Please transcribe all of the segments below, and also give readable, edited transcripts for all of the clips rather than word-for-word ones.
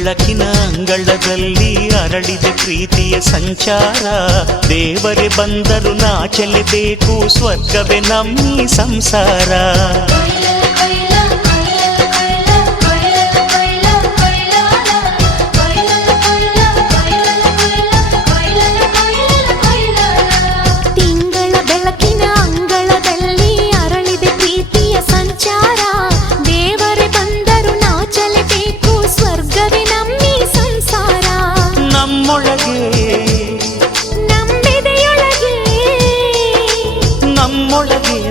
ಬೆಳಕಿನ ಅಂಗಳದಲ್ಲಿ ಅರಳಿದೆ ಪ್ರೀತಿಯ ಸಂಚಾರ. ದೇವರೇ ಬಂದರು ನಾಚಲೇಬೇಕು, ಸ್ವರ್ಗವೇ ನಮ್ಮಿ ಸಂಸಾರ.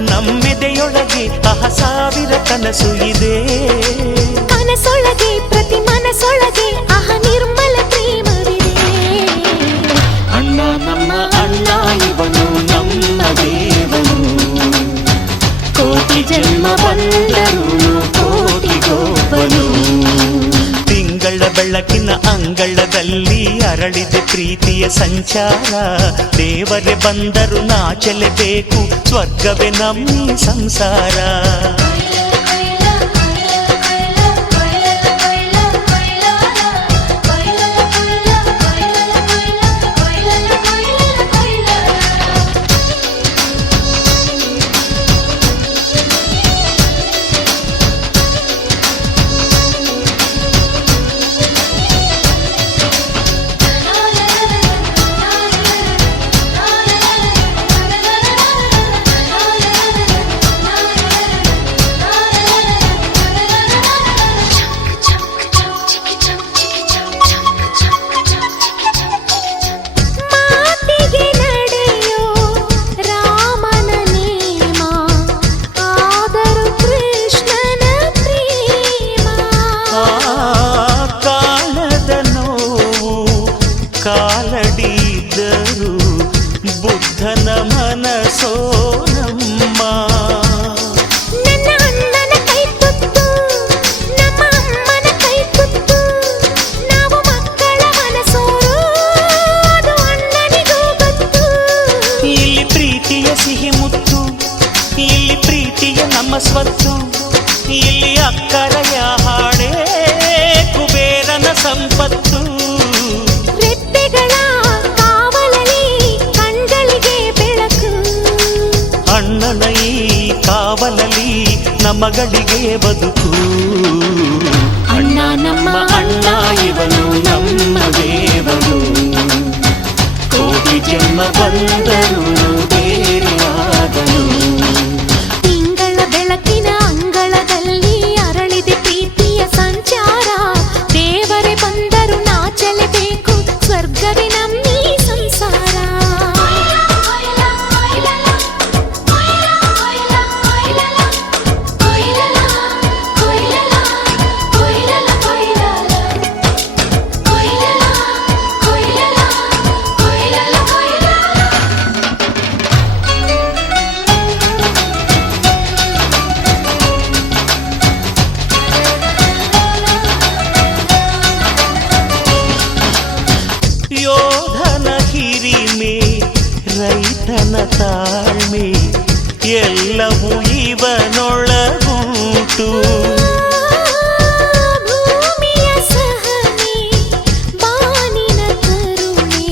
ನಮ್ಮೆದೆಯೊಳಗೆ ಸಾವಿರ ಕನಸು ಇದೆ. ಕನಸೊಳಗೆ ಪ್ರತಿ ಮನಸೊಳಗೆ ನಿರ್ಮಲ ಪ್ರೇಮವಿದೆ. ಅಣ್ಣ ನಮ್ಮ ಅಣ್ಣ ಇವನು ನಮ್ಮ ದೇವನು, ಕೋಟಿ ಜನ್ಮ ಬಂದರು ಕೋಟಿಗೊಬ್ಬನು. ತಿಂಗಳ ಬೆಳಕಿನ ಅಂಗಳದಲ್ಲಿ ಅರಳಿದೆ ಪ್ರೀತಿಯ ಸಂಚಾರ. ದೇವರೇ ಬಂದರು ನಾಚಲೇಬೇಕು, ಸ್ವರ್ಗವೇ ನಮ್ಮಿ ಸಂಸಾರ. ಕಾಲಡಿದ್ದರು ಬುದ್ಧನ ಮನಸೋ ನಮ್ಮ. ನನ್ನ ಅಣ್ಣನ ಕೈ ತುತ್ತು, ನಮ್ಮ ಅಮ್ಮನ ಕೈ ತುತ್ತು, ನಾವು ಮಕ್ಕಳ ಮನಸೋರು, ಅದು ಅಣ್ಣನಿಗೂ ಗೊತ್ತು. ಇಲ್ಲಿ ಪ್ರೀತಿಯ ಸಿಹಿ ಮುತ್ತು, ಇಲ್ಲಿ ಪ್ರೀತಿಯ ನಮ್ಮ ಸ್ವತ್ತು, ಇಲ್ಲಿ ಅಕ್ಕರೆಯ ಹಾಡೇ ಕುಬೇರನ ಸಂಪತ್ತು. ಅಣ್ಣನ ಈ ಕಾವಲಲ್ಲಿ ನಮಗಳಿಗೆ ಬದುಕು. ಅಣ್ಣ ನಮ್ಮ ಅಣ್ಣ ಇವನು ನಮ್ಮ ದೇವನು, ಕೋಟಿ ಜನ್ಮ ಬಂದರು ಬೇರೆಯಾದನು. ತಿಂಗಳ ಬೆಳಕಿನ ಅಂಗಳದಲ್ಲಿ ಅರಳಿದೆ ಪ್ರೀತಿಯ ಸಂಚಾರ. ದೇವರೇ ಬಂದರು ನಾಚಲೇಬೇಕು, ಸ್ವರ್ಗವೇ ನಮ್ಮಿ ಸಂಸಾರ. ಯೋಧನ ಹಿರಿಮೆ, ರೈತನ ತಾಳ್ಮೆ, ಎಲ್ಲವೂ ಇವನೊಳಗುಂಟು. ಭೂಮಿಯ ಸಹನೆ, ಬಾನಿನ ಕರುಣೆ,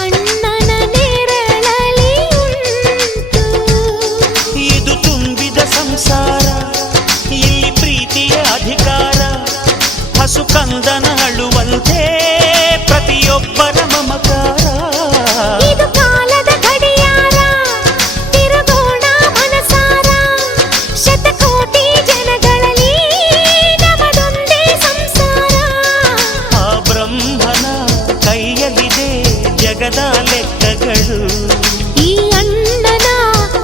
ಅಣ್ಣನ ನೆರಳಲ್ಲಿ ಉಂಟು. ಇದು ತುಂಬಿದ ಸಂಸಾರ, ಇಲ್ಲಿ ಪ್ರೀತಿಯ ಅಧಿಕಾರ. ಹಸು ಕಂದನ ಅಳುವಂತೆ ಪ್ರತಿಯೊಬ್ಬರ ಮಮಕಾರ. ಇದು ಕಾಲದ ಗಡಿಯಾರ, ತಿರುಗೋಣ ಮನಸಾರ. ಶತಕೋಟಿ ಜನಗಳಲ್ಲಿ ನಮದೊಂದೇ ಸಂಸಾರ. ಆ ಬ್ರಹ್ಮನ ಕೈಯಲ್ಲಿದೆ ಜಗದ ಲೆಕ್ಕಗಳು. ಈ ಅಣ್ಣನ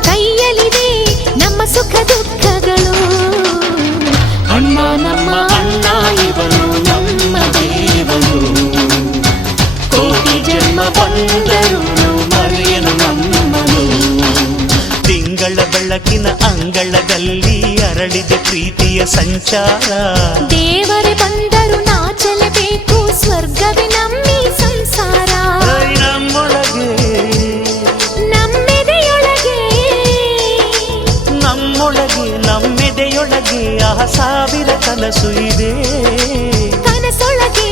ಕೈಯಲ್ಲಿದೆ ನಮ್ಮ ಸುಖ ದುಃಖಗಳು. ಅಣ್ಣ ನಮ್ಮ ಅಣ್ಣ ಇವನು ನಮ್ಮ ದೇವನು, ಕೋಟಿ ಜನ್ಮ ಬಂದರು ಮರೆಯನು ನಮ್ಮನು. ತಿಂಗಳ ಬೆಳಕಿನ ಅಂಗಳದಲ್ಲಿ ಅರಳಿದೆ ಪ್ರೀತಿಯ ಸಂಚಾರ. ದೇವರೇ ಬಂದರು ನಾಚಲೇಬೇಕು, ಸ್ವರ್ಗವೇ ನಮ್ಮಿ ಸಂಸಾರ. ನಮ್ಮೊಳಗೆ ನಮ್ಮೆದೆಯೊಳಗೆ ನಮ್ಮೆದೆಯೊಳಗೆ ಸಾವಿರ ಕನಸು ಇದೆ. ಕನಸೊಳಗೆ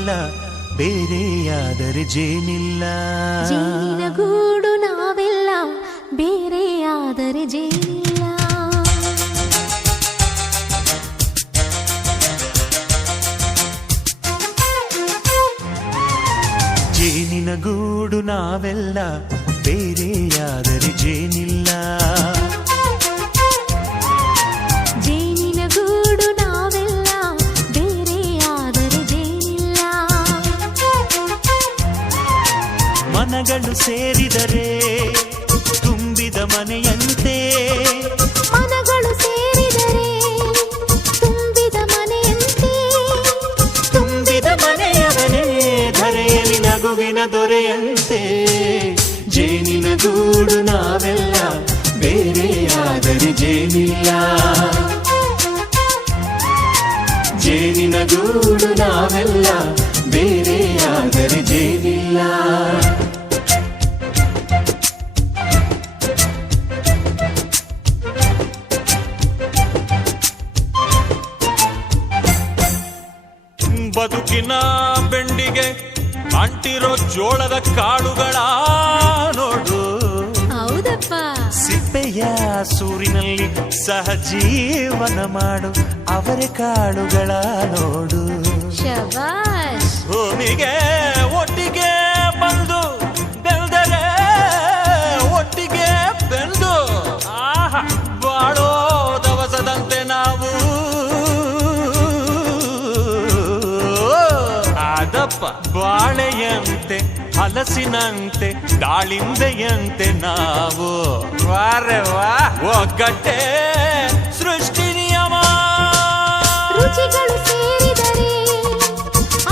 ನಾವೆಲ್ಲ ಬೇರೆಯಾದರೆ ಜೇನಿಲ್ಲ. ಜೇನಿನ ಗೂಡು ನಾವೆಲ್ಲ ಬೇರೆಯಾದರೆ ಜೇನಿಲ್ಲ. ಜೇನಿನ ಗೂಡು ನಾವೆಲ್ಲ ಬೇರೆಯಾದರೆ ಜೇನಿಲ್ಲ. ಜೇನಿನ ಗೂಡು ನಾವೆಲ್ಲ ಬೇರೆಯಾದರೆ ಜೇನಿಲ್ಲ. ಮನಗಳು ಸೇರಿದರೆ ತುಂಬಿದ ಮನೆಯಂತೆ. ಮನಗಳು ಸೇರಿದರೆ ತುಂಬಿದ ಮನೆಯಂತೆ. ತುಂಬಿದ ಮನೆಯವನೇ ಧರೆಯಲ್ಲಿ ನಗುವಿನ ದೊರೆಯಂತೆ. ಜೇನಿನ ಗೂಡು ನಾವೆಲ್ಲ ಬೇರೆಯಾದರೆ ಜೇನಿಲ್ಲ. ಜೇನಿನ ಗೂಡು ನಾವೆಲ್ಲ ಬೇರೆಯಾದರೆ ಜೇನಿಲ್ಲ. ಬದುಕಿನ ಬೆಂಡಿಗೆ ಅಂಟಿರೋ ಜೋಳದ ಕಾಳುಗಳ ನೋಡು. ಹೌದಪ್ಪ. ಸಿಪ್ಪೆಯ ಸೂರಿನಲ್ಲಿ ಸಹಜೀವನ ಮಾಡು ಅವರೆ ಕಾಳುಗಳ ನೋಡು. ಶಬಾಷ್. ಭೂಮಿಗೆ ಒಟ್ಟಿಗೆ ಬಂದು ಬೆಳೆದರೆ ಒಟ್ಟಿಗೆ ಬೆಂದು ಆಹಾ ಬಾಳೋ ದವಸದಂತೆ ನಾವು. ಅದಪ್ಪ ಬಾಳೆಯಂತೆ ಹಲಸಿನಂತೆ ದಾಳಿಂಬೆಯಂತೆ ನಾವು. ವಾರೆ ವಾ ಒಗ್ಗಟ್ಟೆ ಸೃಷ್ಟಿ ನಿಯಮ. ರುಚಿಗಳು ಸೇರಿದರೆ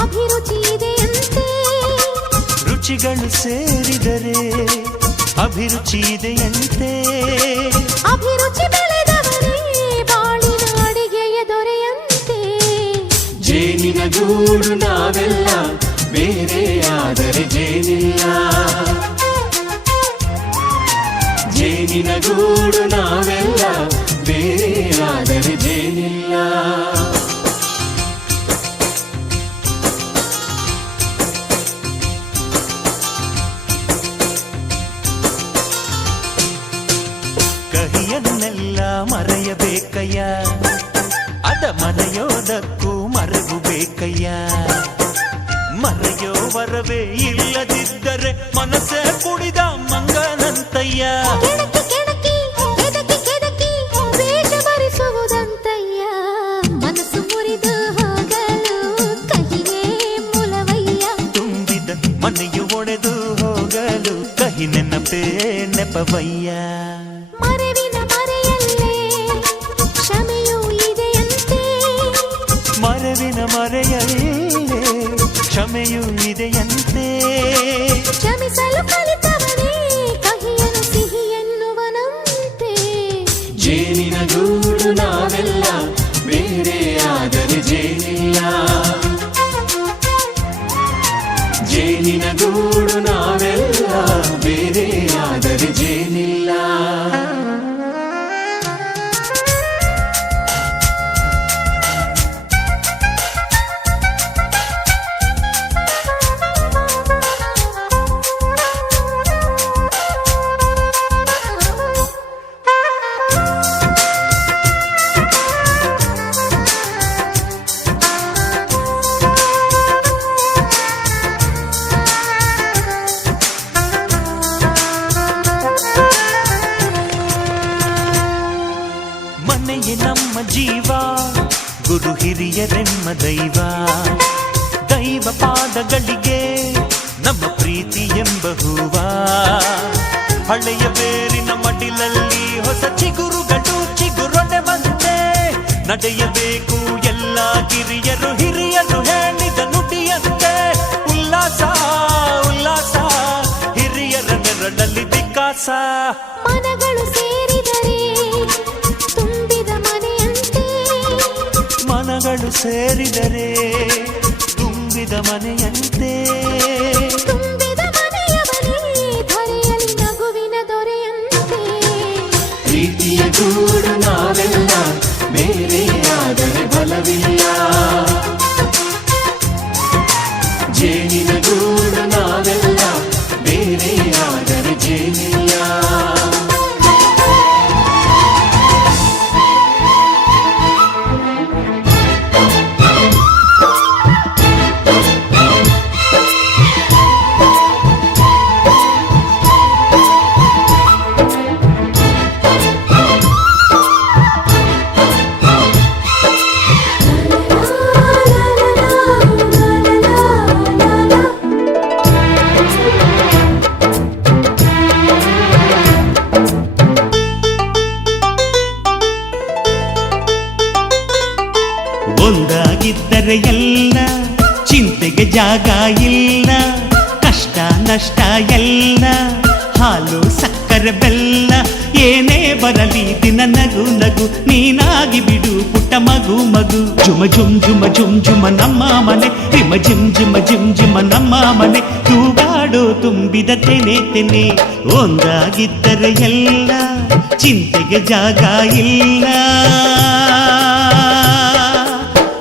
ಅಭಿರುಚಿ ಇದೆಯಂತೆ. ರುಚಿಗಳು ಸೇರಿದರೆ ಅಭಿರುಚಿ ಇದೆಯಂತೆ. ಅಭಿರುಚಿ ಬೆಳೆದವರೇ ಬಾಳಿನ ಅಡಿಗೆಯ ದೊರೆಯಂತೆ. ಜೇನಿನ ಗೂಡು ನಾವೆಲ್ಲ ಬೇರೆಯಾದರೆ ಜೇನಿಲ್ಲ. ಜೇನಿನ ಗೂಡು ನಾವೆಲ್ಲ ಬೇರೆಯಾದರೆ ಜೇನಿಲ್ಲ. ಕಹಿಯನ್ನೆಲ್ಲ ಮರೆಯಬೇಕಯ್ಯ, ಅದ ಮರೆಯೋದಕ್ಕೂ ಮರೆವು ಬೇಕಯ್ಯ. ಮರೆಯೋ ವರವೇ ಇಲ್ಲದಿದ್ದರೆ ಮನಸ್ಸೇ ಕುಡಿದ ಮಂಗನಂತಯ್ಯ. ಕೆಣಕಿ ಕೆಣಕಿ ಕೆದಕಿ ಕೆದಕಿ ವೇಷ ಭರಿಸುವುದಂತಯ್ಯ. ಮನಸ್ಸು ಮುರಿದು ಹೋಗಲು ಕಹಿಯೇ ಮೂಲವಯ್ಯ. ತುಂಬಿದ ಮನೆಯು ಒಡೆದು ಹೋಗಲು ಕಹಿ ನೆನಪೇ ನೆಪವಯ್ಯ. ಮರೆವಿನ ಮರೆಯಲ್ಲೇ ಕ್ಷಮೆಯೂ ಇದೆಯಂತೆ. ಮರೆವಿನ ಮರೆಯಲ್ಲೇ ಕ್ಷಮೆಯೂ ಇದೆಯಂತೆ. ಕ್ಷಮಿಸಲು ಕಲಿತವನೇ ಕಹಿಯನು ಸಿಹಿ ಎನ್ನುವನಂತೆ. ಜೇನಿನ ಗೂಡು ನಾವೆಲ್ಲ ಬೇರೆಯಾದರೆ ಜೇನಿಲ್ಲ. ಜೇನಿನ ಗೂಡು ನಾವೆಲ್ಲ ಬೇರೆಯಾದರೆ ಜೇನಿಲ್ಲ. ಮನೆಯೇ ನಮ್ಮ ಜೀವ, ಗುರು ಹಿರಿಯರೆಮ್ಮ ದೈವ. ದೈವ ಪಾದಗಳಿಗೆ ನಮ್ಮ ಪ್ರೀತಿ ಎಂಬ ಹೂವ. ಹಳೆಯ ಬೇರಿನ ಮಡಿಲಲ್ಲಿ ಹೊಸ ಚಿಗುರುಗಳು ಚಿಗುರೊಡೆ ಬಂದೆ. ನಡೆಯಬೇಕು ಎಲ್ಲ ಕಿರಿಯರು ಹಿರಿಯರು ಹೇಳಿದ ನುಡಿಯಂತೆ. ಉಲ್ಲಾಸ ಉಲ್ಲಾಸ ಹಿರಿಯರ ನೆರಳಲ್ಲಿ ವಿಕಾಸ. ಮನಗಳು ಸೇರಿದರೆ ತುಂಬಿದ ಮನೆಯಂತೆ. ಮನಗಳು ಸೇರಿದರೆ ತುಂಬಿದ ಮನೆಯಂತೆ. ತುಂಬಿದ ಮನೆಯವನೇ ಧರೆಯಲ್ಲಿ ನಗುವಿನ ದೊರೆಯಂತೆ. ಪ್ರೀತಿಯ ಗೂಡು ನಾವೆಲ್ಲ ಬೇರೆಯಾದರೆ ಬಲವಿಲ್ಲ. ಜೇನಿನ ಗೂಡು ನಾವೆಲ್ಲ ಬೇರೆಯಾದರೆ ಜೇನಿಲ್ಲ. ಒಂದಾಗಿದ್ದರೆ ಎಲ್ಲ ಚಿಂತೆಗೆ ಜಾಗ ಇಲ್ಲ, ಕಷ್ಟ ನಷ್ಟ ಎಲ್ಲ ಹಾಲು ಸಕ್ಕರೆ ಬೆಲ್ಲ ಏನೇ ಬರಲಿ ದಿನ ನಗು ನಗು ನೀನಾಗಿ ಬಿಡು ಪುಟ್ಟ ಮಗು ಮಗು. ಜುಮ ಜುಮ್ ಜುಮ ಜುಮ್ ಜುಮ ನಮ್ಮ ಮನೆ, ರಿಮ ಜಿಮ್ ಜಿಮ ಜಿಮ್ ಜಿಮ ನಮ್ಮ ಮನೆ, ತೂಗಾಡು ತುಂಬಿದ ತೆನೆ ತೆನೆ. ಒಂದಾಗಿದ್ದರೆ ಎಲ್ಲ ಚಿಂತೆಗೆ ಜಾಗ ಇಲ್ಲ.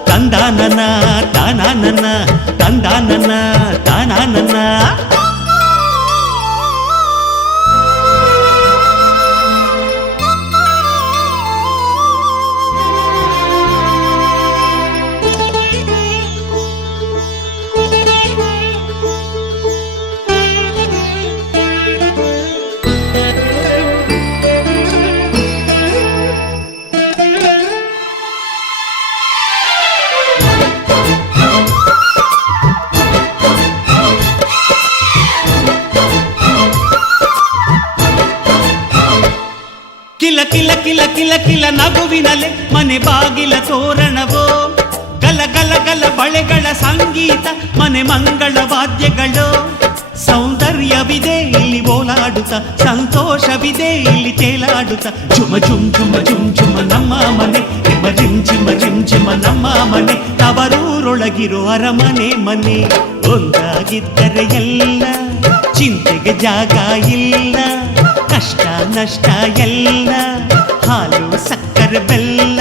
ತಂದಾನನ ತಾನಾನನ ತಂದಾನನ ತಾನಾನನ. ಕಿಲ ಕಿಲ ಕಿಲ ಕಿಲ ಕಿಲ ನಗುವಿನಲೆ ಮನೆ ಬಾಗಿಲ ತೋರಣವೋ, ಗಲ ಗಲ ಗಲ ಬಳೆಗಳ ಸಂಗೀತ ಮನೆ ಮಂಗಳ ವಾದ್ಯಗಳು. ಸೌಂದರ್ಯವಿದೆ ಇಲ್ಲಿ ಓಲಾಡುತ್ತ, ಸಂತೋಷವಿದೆ ಇಲ್ಲಿ ತೇಲಾಡುತ್ತ. ಜುಮ ಜುಮ್ ಜುಮ ಜುಮ್ ಜುಮ ನಮ್ಮ ಮನೆ, ರಿಮ ರಿಮ್ ಜಿಮ ರಿಮ್ ಜಿಮ ನಮ್ಮ ಮನೆ, ತವರೂರೊಳಗಿರೋ ಅರಮನೆ ಮನೆ. ಒಂದಾಗಿದ್ದರೆ ಎಲ್ಲ ಚಿಂತೆಗೆ ಜಾಗ ಇಲ್ಲ, ಕಷ್ಟ ನಷ್ಟ ಎಲ್ಲ ಹಾಲು ಸಕ್ಕರೆ ಬೆಲ್ಲ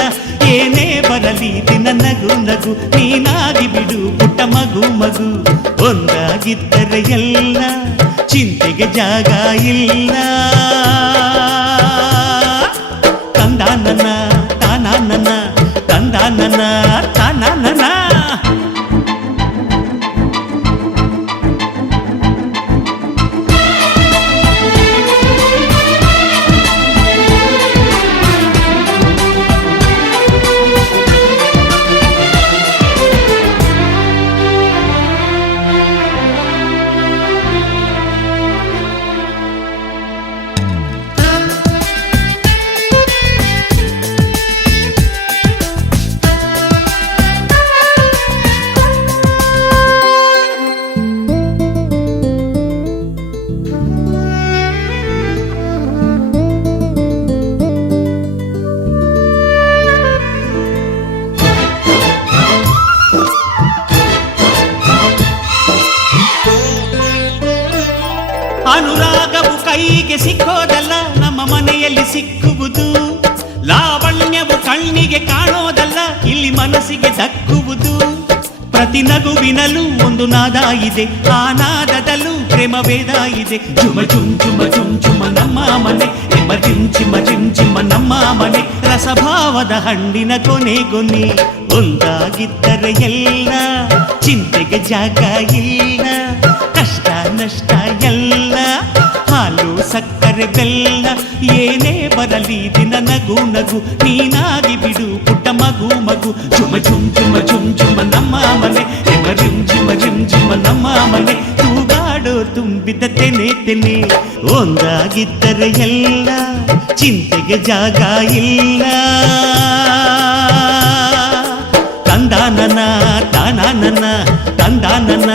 ಏನೇ ಬರಲಿ ದಿನ ನಗು ನಗು ನೀನಾಗಿ ಬಿಡು ಪುಟ್ಟ ಮಗು ಮಗು. ಒಂದಾಗಿದ್ದರೆ ಎಲ್ಲ ಚಿಂತೆಗೆ ಜಾಗ ಇಲ್ಲ. ತಂದಾನನ ತಾನಾನನ ತಂದಾನನ ತಾನಾನನ. ಅನುರಾಗವು ಕೈಗೆ ಸಿಕ್ಕೋದಲ್ಲ, ನಮ್ಮ ಮನೆಯಲ್ಲಿ ಸಿಕ್ಕುವುದು. ಲಾವಣ್ಯವು ಕಣ್ಣಿಗೆ ಕಾಣೋದಲ್ಲ, ಇಲ್ಲಿ ಮನಸ್ಸಿಗೆ ದಕ್ಕುವುದು. ಪ್ರತಿ ನಗುವಿನಲ್ಲೂ ಒಂದು ನಾದ ಇದೆ, ಆ ನಾದದಲ್ಲೂ ಪ್ರೇಮ ವೇದ ಇದೆ. ಜುಮ ಜುಮ್ ಜುಮ ಜುಮ್ ಜುಮ ನಮ್ಮ ಮನೆ, ರಿಮ ಜಿಮ್ ಜಿಮ ಜಿಮ್ ಜಿಮ ನಮ್ಮ ಮನೆ, ರಸಭಾವದ ಹಣ್ಣಿನ ಕೊನೆ ಕೊನೆ. ಒಂದಾಗಿದ್ದರೆ ಎಲ್ಲ ಚಿಂತೆಗೆ ಜಾಗ ಇಲ್ಲ, ಕಷ್ಟ ನಷ್ಟ ಎಲ್ಲ ಹಾಲು ಸಕ್ಕರೆ ಬೆಲ್ಲ ಏನೇ ಬರಲಿ ದಿನ ನಗು ನಗು ನೀನಾಗಿ ಬಿಡು ಪುಟ್ಟ ಮಗು ಮಗು. ಜುಮ ಜುಮ್ ಜುಮ ಜುಮ್ ಜುಮ ನಮ್ಮ ಮನೆ, ರಿಮ ರಿಮ್ ಜಿಮ ರಿಮ್ ಜಿಮ ನಮ್ಮ ಮನೆ, ತೂಗಾಡೋ ತುಂಬಿದ ತೆನೆ ತೆನೆ. ಒಂದಾಗಿದ್ದರೆ ಎಲ್ಲ ಚಿಂತೆಗೆ ಜಾಗ ಇಲ್ಲ. ತಂದಾನನ ತಾನಾನನ ತಂದಾನನ